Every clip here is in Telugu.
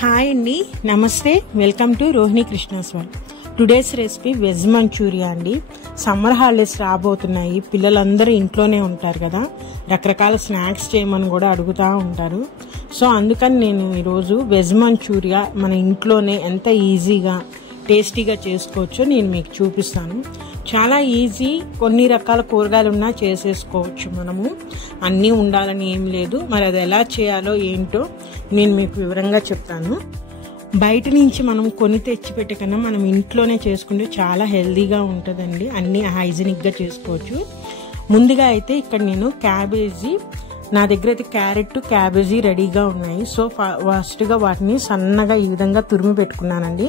హాయ్ అండి, నమస్తే. Welcome to Rohini Krishna's world. Today's recipe veg Manchuria అండి. సమ్మర్ హాలిడేస్ రాబోతున్నాయి. పిల్లలందరూ ఇంట్లోనే ఉంటారు కదా, రకరకాల స్నాక్స్ చేయమని కూడా అడుగుతూ ఉంటారు. సో అందుకని నేను ఈరోజు వెజ్ మంచూరియా మన ఇంట్లోనే ఎంత ఈజీగా టేస్టీగా చేసుకోవచ్చో నేను మీకు చూపిస్తాను. చాలా ఈజీ, కొన్ని రకాల కూరగాయలు ఉన్నా చేసేసుకోవచ్చు. మనము అన్నీ ఉండాలని ఏం లేదు. మరి అది ఎలా చేయాలో ఏంటో నేను మీకు వివరంగా చెప్తాను. బయట నుంచి మనం కొని తెచ్చి పెట్టే కన్నా మనం ఇంట్లోనే చేసుకుంటే చాలా హెల్దీగా ఉంటుందండి. అన్నీ హైజీనిక్గా చేసుకోవచ్చు. ముందుగా అయితే ఇక్కడ నేను క్యాబేజీ, నా దగ్గర అయితే క్యారెట్ క్యాబేజీ రెడీగా ఉన్నాయి. సో ఫస్ట్గా వాటిని సన్నగా ఈ విధంగా తురిమి పెట్టుకున్నానండి.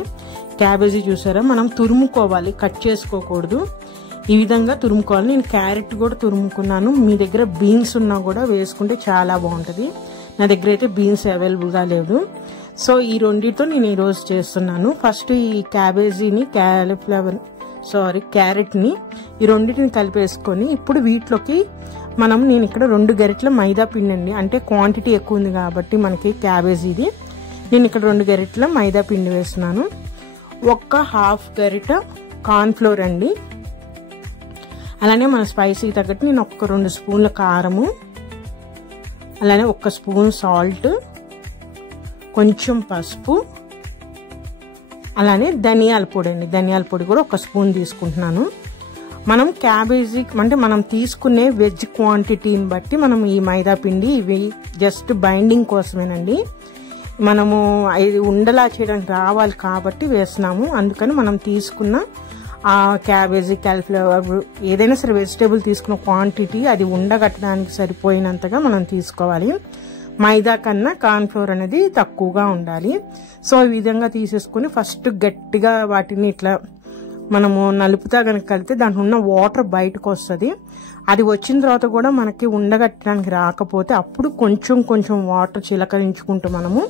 క్యాబేజీ చూసారా, మనం తురుముకోవాలి, కట్ చేసుకోకూడదు. ఈ విధంగా తురుముకోవాలి. నేను క్యారెట్ కూడా తురుముకున్నాను. మీ దగ్గర బీన్స్ ఉన్నా కూడా వేసుకుంటే చాలా బాగుంటుంది. నా దగ్గర అయితే బీన్స్ అవైలబుల్గా లేదు. సో ఈ రెండింటితో నేను ఈరోజు చేస్తున్నాను. ఫస్ట్ ఈ క్యాబేజీని, క్యారెట్ని ఈ రెండింటిని కలిపేసుకొని ఇప్పుడు వీటిలోకి నేను ఇక్కడ 2 గరిటెల మైదా పిండి అండి, అంటే క్వాంటిటీ ఎక్కువ ఉంది కాబట్టి మనకి క్యాబేజీది, నేను ఇక్కడ 2 గరిటెల మైదా పిండి వేస్తున్నాను. ఒక హాఫ్ గరిట కార్న్ఫ్లోర్ అండి. అలానే మన స్పైసీకి తగ్గట్టు నేను 2 స్పూన్ల కారము, అలానే 1 స్పూన్ సాల్ట్, కొంచెం పసుపు, అలానే ధనియాల పొడి అండి. ధనియాల పొడి కూడా 1 స్పూన్ తీసుకుంటున్నాను. మనం క్యాబేజీ అంటే మనం తీసుకునే వెజ్ క్వాంటిటీని బట్టి మనం ఈ మైదా పిండి ఇవి జస్ట్ బైండింగ్ కోసమేనండి. మనము ఇది ఉండలా చేయడానికి రావాలి కాబట్టి వేస్తున్నాము. అందుకని మనం తీసుకున్న ఆ క్యాబేజీ, కాలీఫ్లవర్, ఏదైనా సరే వెజిటేబుల్ తీసుకున్న క్వాంటిటీ అది ఉండగట్టడానికి సరిపోయినంతగా మనం తీసుకోవాలి. మైదా కన్నా కార్న్ఫ్లోర్ అనేది తక్కువగా ఉండాలి. సో ఈ విధంగా తీసేసుకుని ఫస్ట్ గట్టిగా వాటిని ఇట్లా మనము నలుపుతా కనుక కలిపితే దాంట్లో ఉన్న వాటర్ బయటకు వస్తుంది. అది వచ్చిన తర్వాత కూడా మనకి ఉండగట్టడానికి రాకపోతే అప్పుడు కొంచెం వాటర్ చిలకరించుకుంటూ మనము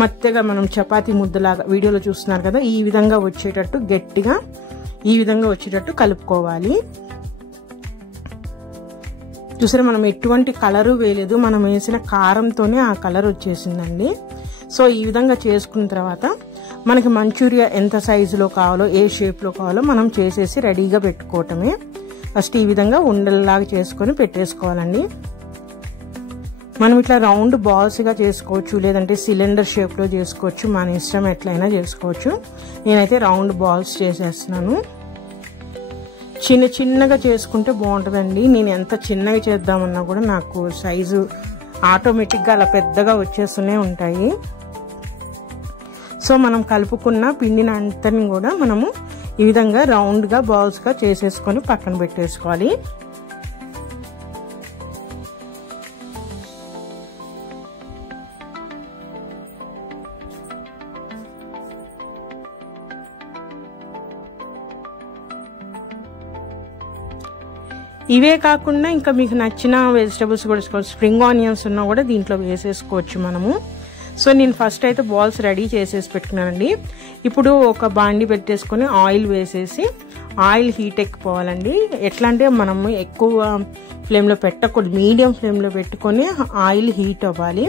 మెత్తగా మనం చపాతీ ముద్దలాగా వీడియోలో చూస్తున్నారు కదా, ఈ విధంగా వచ్చేటట్టు గట్టిగా ఈ విధంగా వచ్చేటట్టు కలుపుకోవాలి. చూసారా, మనం ఎటువంటి కలరు వేయలేదు, మనం వేసిన కారంతోనే ఆ కలర్ వచ్చేసిందండి. సో ఈ విధంగా చేసుకున్న తర్వాత మనకి మంచూరియా ఎంత సైజులో కావాలో, ఏ షేప్లో కావాలో మనం చేసేసి రెడీగా పెట్టుకోవటమే. ఫస్ట్ ఈ విధంగా ఉండల్లాగా చేసుకొని పెట్టేసుకోవాలండి. మనం ఇట్లా రౌండ్ బాల్స్గా చేసుకోవచ్చు, లేదంటే సిలిండర్ షేప్లో చేసుకోవచ్చు, మన ఇష్టం ఎట్లయినా చేసుకోవచ్చు. నేనైతే రౌండ్ బాల్స్ చేసేస్తున్నాను. చిన్నగా చేసుకుంటే బాగుంటుందండి. నేను ఎంత చిన్నగా చేద్దామన్నా కూడా నాకు సైజు ఆటోమేటిక్గా అలా పెద్దగా వచ్చేస్తూనే ఉంటాయి. సో మనం కలుపుకున్న పిండిని అంతని కూడా మనము ఈ విధంగా రౌండ్గా బాల్స్గా చేసేసుకొని పక్కన పెట్టేసుకోవాలి. ఇవే కాకుండా ఇంకా మీకు నచ్చిన వెజిటబుల్స్ కూడా వేసుకోవచ్చు. స్ప్రింగ్ ఆనియన్స్ ఉన్నా కూడా దీంట్లో వేసేసుకోవచ్చు మనము. సో నేను ఫస్ట్ అయితే బాల్స్ రెడీ చేసేసి పెట్టుకున్నానండి. ఇప్పుడు ఒక బాండి పెట్టేసుకొని ఆయిల్ వేసేసి, ఆయిల్ హీట్ ఎక్కిపోవాలండి. ఎట్లా అంటే మనము ఎక్కువ ఫ్లేమ్లో పెట్టకూడదు, మీడియం ఫ్లేమ్లో పెట్టుకొని ఆయిల్ హీట్ అవ్వాలి.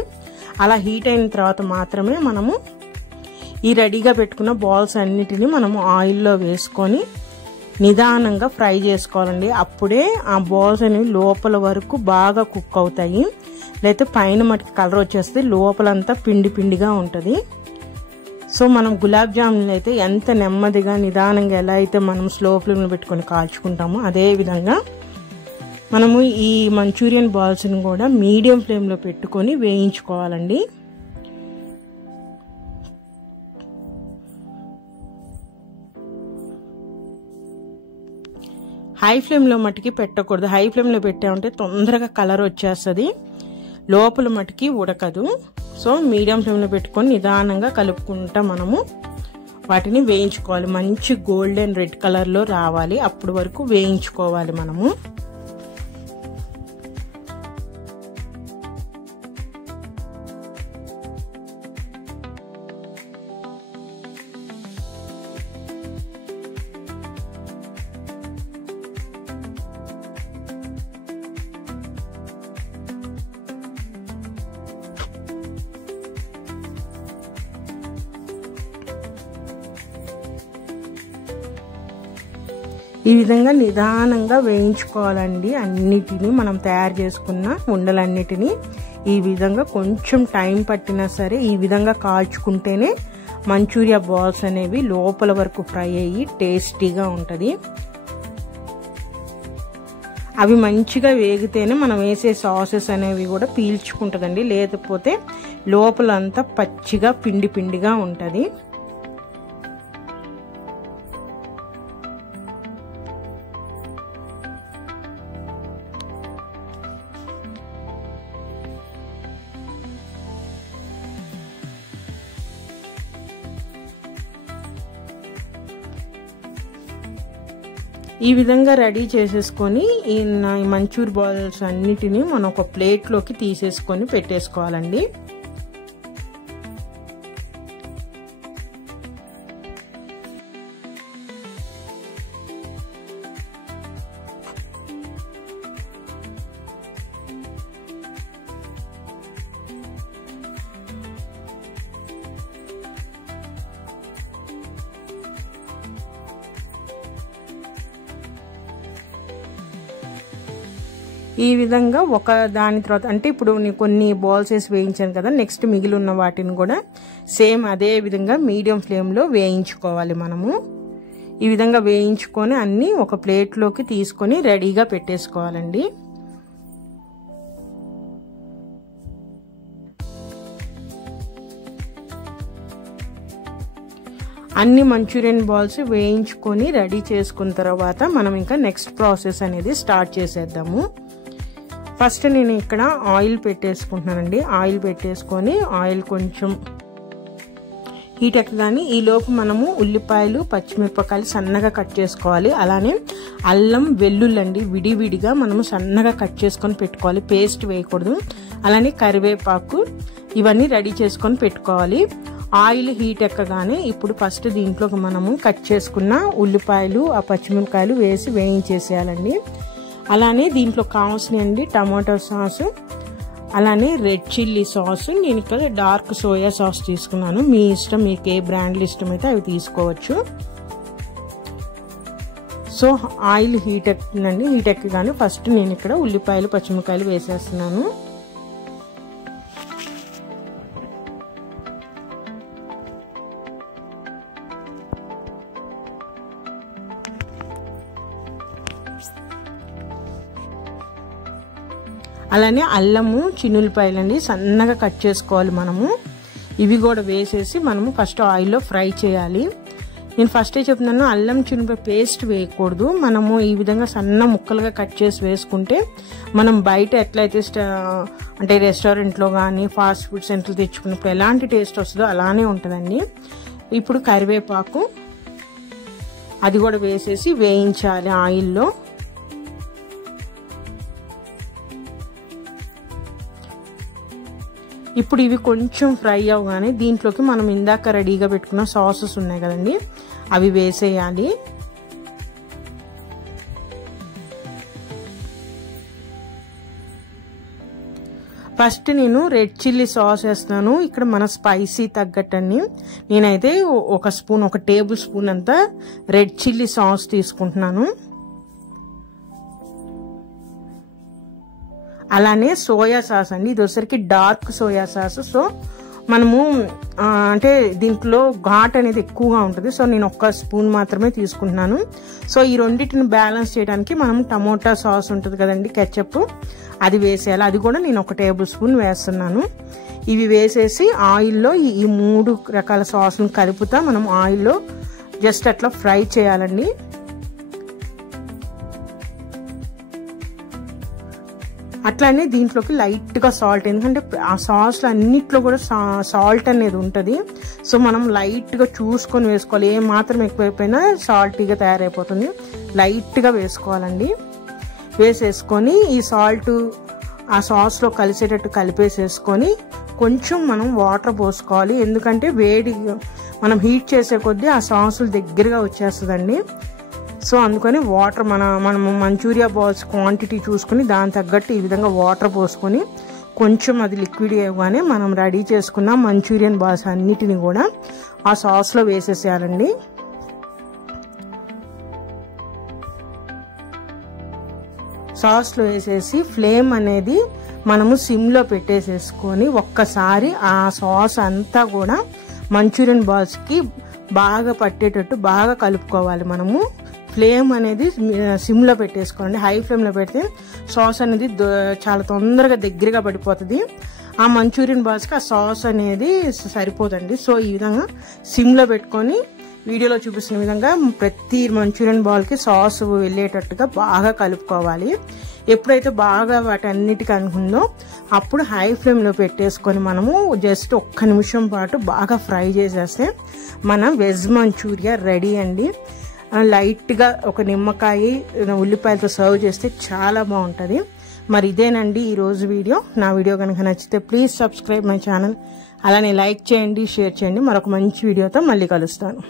అలా హీట్ అయిన తర్వాత మాత్రమే మనము ఈ రెడీగా పెట్టుకున్న బాల్స్ అన్నిటిని మనము ఆయిల్లో వేసుకొని నిదానంగా ఫ్రై చేసుకోవాలండి. అప్పుడే ఆ బాల్స్ అనేవి లోపల వరకు బాగా కుక్ అవుతాయి. లేకపోతే పైన మటుకు కలర్ వచ్చేస్తే లోపలంతా పిండిగా ఉంటుంది. సో మనం గులాబ్ జామున్ అయితే ఎంత నెమ్మదిగా నిదానంగా ఎలా అయితే మనం స్లో ఫ్లేమ్లో పెట్టుకొని కాల్చుకుంటామో అదే విధంగా మనము ఈ మంచూరియన్ బాల్స్ని కూడా మీడియం ఫ్లేమ్లో పెట్టుకొని వేయించుకోవాలండి. హై ఫ్లేమ్లో మటుకి పెట్టకూడదు. హై ఫ్లేమ్లో పెట్టామంటే తొందరగా కలర్ వచ్చేస్తుంది, లోపల మటుకి ఉడకదు. సో మీడియం ఫ్లేమ్లో పెట్టుకొని నిదానంగా కలుపుకుంటా మనము వాటిని వేయించుకోవాలి. మంచి గోల్డెన్ రెడ్ కలర్లో రావాలి, అప్పుడు వరకు వేయించుకోవాలి మనము. ఈ విధంగా నిదానంగా వేయించుకోవాలండి అన్నిటినీ. మనం తయారు చేసుకున్న ఉండలన్నిటినీ ఈ విధంగా కొంచెం టైం పట్టినా సరే ఈ విధంగా కాల్చుకుంటేనే మంచూరియా బాల్స్ అనేవి లోపల వరకు ఫ్రై అయ్యి టేస్టీగా ఉంటుంది. అవి మంచిగా వేగితేనే మనం వేసే సాసెస్ అనేవి కూడా పీల్చుకుంటుందండి, లేకపోతే లోపలంతా పచ్చిగా పిండి పిండిగా ఉంటుంది. ఈ విధంగా రెడీ చేసేసుకొని ఈ మంచూర్ బాల్స్ అన్నిటినీ మనం ఒక ప్లేట్లోకి తీసేసుకొని పెట్టేసుకోవాలండి. ఈ విధంగా ఒక దాని తర్వాత అంటే ఇప్పుడు కొన్ని బాల్స్ వేసి వేయించాను కదా, నెక్స్ట్ మిగిలి ఉన్న వాటిని కూడా సేమ్ అదే విధంగా మీడియం ఫ్లేమ్లో వేయించుకోవాలి. మనము ఈ విధంగా వేయించుకొని అన్నీ ఒక ప్లేట్లోకి తీసుకొని రెడీగా పెట్టేసుకోవాలండి. అన్ని మంచూరియన్ బాల్స్ వేయించుకొని రెడీ చేసుకున్న తర్వాత మనం ఇంకా నెక్స్ట్ ప్రాసెస్ అనేది స్టార్ట్ చేసేద్దాము. ఫస్ట్ నేను ఇక్కడ ఆయిల్ పెట్టేసుకుంటున్నానండి. ఆయిల్ పెట్టేసుకొని ఆయిల్ కొంచెం హీట్ ఎక్కగానే ఈలోపు మనము ఉల్లిపాయలు పచ్చిమిరపకాయలు సన్నగా కట్ చేసుకోవాలి. అలానే అల్లం వెల్లుల్లి అండి విడివిడిగా మనము సన్నగా కట్ చేసుకొని పెట్టుకోవాలి, పేస్ట్ వేయకూడదు. అలానే కరివేపాకు ఇవన్నీ రెడీ చేసుకొని పెట్టుకోవాలి. ఆయిల్ హీట్ ఎక్కగానే ఇప్పుడు ఫస్ట్ దీంట్లోకి మనము కట్ చేసుకున్న ఉల్లిపాయలు ఆ పచ్చిమిరపకాయలు వేసి వేయించేసేయాలండి. అలానే దీంట్లో కావాల్సినవి టమాటో సాసు, అలానే రెడ్ చిల్లీ సాసు. నేను ఇక్కడ డార్క్ సోయా సాస్ తీసుకున్నాను, మీ ఇష్టం, మీకు ఏ బ్రాండ్లు ఇష్టమైతే అవి తీసుకోవచ్చు. సో ఆయిల్ హీట్ ఎక్కిందండి. హీట్ ఎక్కగానే ఫస్ట్ నేను ఇక్కడ ఉల్లిపాయలు పచ్చిమిరపకాయలు వేసేస్తున్నాను. అలానే అల్లము చిన్నులపాయలండి సన్నగా కట్ చేసుకోవాలి మనము. ఇవి కూడా వేసేసి మనము ఫస్ట్ ఆయిల్లో ఫ్రై చేయాలి. నేను ఫస్టే చెప్తున్నాను, అల్లం చిన్నులపాయ పేస్ట్ వేయకూడదు. మనము ఈ విధంగా సన్న ముక్కలుగా కట్ చేసి వేసుకుంటే మనం బయట ఎట్లయితే అంటే రెస్టారెంట్లో కానీ ఫాస్ట్ ఫుడ్ సెంటర్లు తెచ్చుకున్నప్పుడు ఎలాంటి టేస్ట్ వస్తుందో అలానే ఉంటుందండి. ఇప్పుడు కరివేపాకు అది కూడా వేసేసి వేయించాలి ఆయిల్లో. ఇప్పుడు ఇవి కొంచెం ఫ్రై అవగానే దీంట్లోకి మనం ఇందాక రెడీగా పెట్టుకున్న సాసెస్ ఉన్నాయి కదండి, అవి వేసేయాలి. ఫస్ట్ నేను రెడ్ చిల్లీ సాస్ వేస్తున్నాను. ఇక్కడ మన స్పైసీ తగ్గట్టని నేనైతే ఒక టేబుల్ స్పూన్ అంతా రెడ్ చిల్లీ సాస్ తీసుకుంటున్నాను. అలానే సోయా సాస్ అండి, ఇది వచ్చరికి డార్క్ సోయా సాస్. సో మనము అంటే దీంట్లో ఘాట్ అనేది ఎక్కువగా ఉంటుంది, సో నేను 1 స్పూన్ మాత్రమే తీసుకుంటున్నాను. సో ఈ రెండింటిని బ్యాలెన్స్ చేయడానికి మనం టమోటా సాస్ ఉంటుంది కదండి, కెచప్, అది వేసేయాలి. అది కూడా నేను 1 టేబుల్ స్పూన్ వేస్తున్నాను. ఇవి వేసేసి ఆయిల్లో ఈ 3 రకాల సాస్ను కలుపుతా మనం ఆయిల్లో జస్ట్ అట్లా ఫ్రై చేయాలండి. అట్లానే దీంట్లోకి లైట్గా సాల్ట్, ఎందుకంటే ఆ సాస్లో అన్నిట్లో కూడా సాల్ట్ అనేది ఉంటుంది. సో మనం లైట్గా చూసుకొని వేసుకోవాలి, ఏ మాత్రం ఎక్కువైపోయినా సాల్టీగా తయారైపోతుంది. లైట్గా వేసుకోవాలండి. వేసేసుకొని ఈ సాల్ట్ ఆ సాస్లో కలిసేటట్టు కలిపేసేసుకొని కొంచెం మనం వాటర్ పోసుకోవాలి. ఎందుకంటే వేడి మనం హీట్ చేసే కొద్దీ ఆ సాసులు దగ్గరగా వచ్చేస్తుందండి. సో అందుకని వాటర్ మనము మంచూరియా బాల్స్ క్వాంటిటీ చూసుకుని దాని తగ్గట్టు ఈ విధంగా వాటర్ పోసుకొని కొంచెం అది లిక్విడ్ అయ్యగానే మనం రెడీ చేసుకున్న మంచూరియన్ బాల్స్ అన్నిటిని కూడా ఆ సాస్లో వేసేసేయాలండి. సాస్లో వేసేసి ఫ్లేమ్ అనేది మనము సిమ్లో పెట్టేసేసుకొని ఒక్కసారి ఆ సాస్ అంతా కూడా మంచూరియన్ బాల్స్కి బాగా పట్టేటట్టు బాగా కలుపుకోవాలి. మనము ఫ్లేమ్ అనేది సిమ్లో పెట్టేసుకోండి. హై ఫ్లేమ్లో పెడితే సాస్ అనేది చాలా తొందరగా దగ్గరగా పడిపోతుంది. ఆ మంచూరియన్ బాల్స్కి ఆ సాస్ అనేది సరిపోతుంది. సో ఈ విధంగా సిమ్లో పెట్టుకొని వీడియోలో చూపిస్తున్న విధంగా ప్రతి మంచూరియన్ బాల్కి సాస్ వెళ్ళేటట్టుగా బాగా కలుపుకోవాలి. ఎప్పుడైతే బాగా వాటన్నిటికీ అనుకుందో అప్పుడు హై ఫ్లేమ్లో పెట్టేసుకొని మనము జస్ట్ ఒక్క నిమిషం పాటు బాగా ఫ్రై చేసేస్తే మన వెజ్ మంచూరియా రెడీ అండి. లైట్గా ఒక నిమ్మకాయ ఉల్లిపాయలతో సర్వ్ చేస్తే చాలా బాగుంటుంది. మరి ఇదేనండి ఈరోజు వీడియో. నా వీడియో కనుక నచ్చితే ప్లీజ్ సబ్స్క్రైబ్ మై ఛానల్. అలానే లైక్ చేయండి, షేర్ చేయండి. మరొక మంచి వీడియోతో మళ్ళీ కలుస్తాను.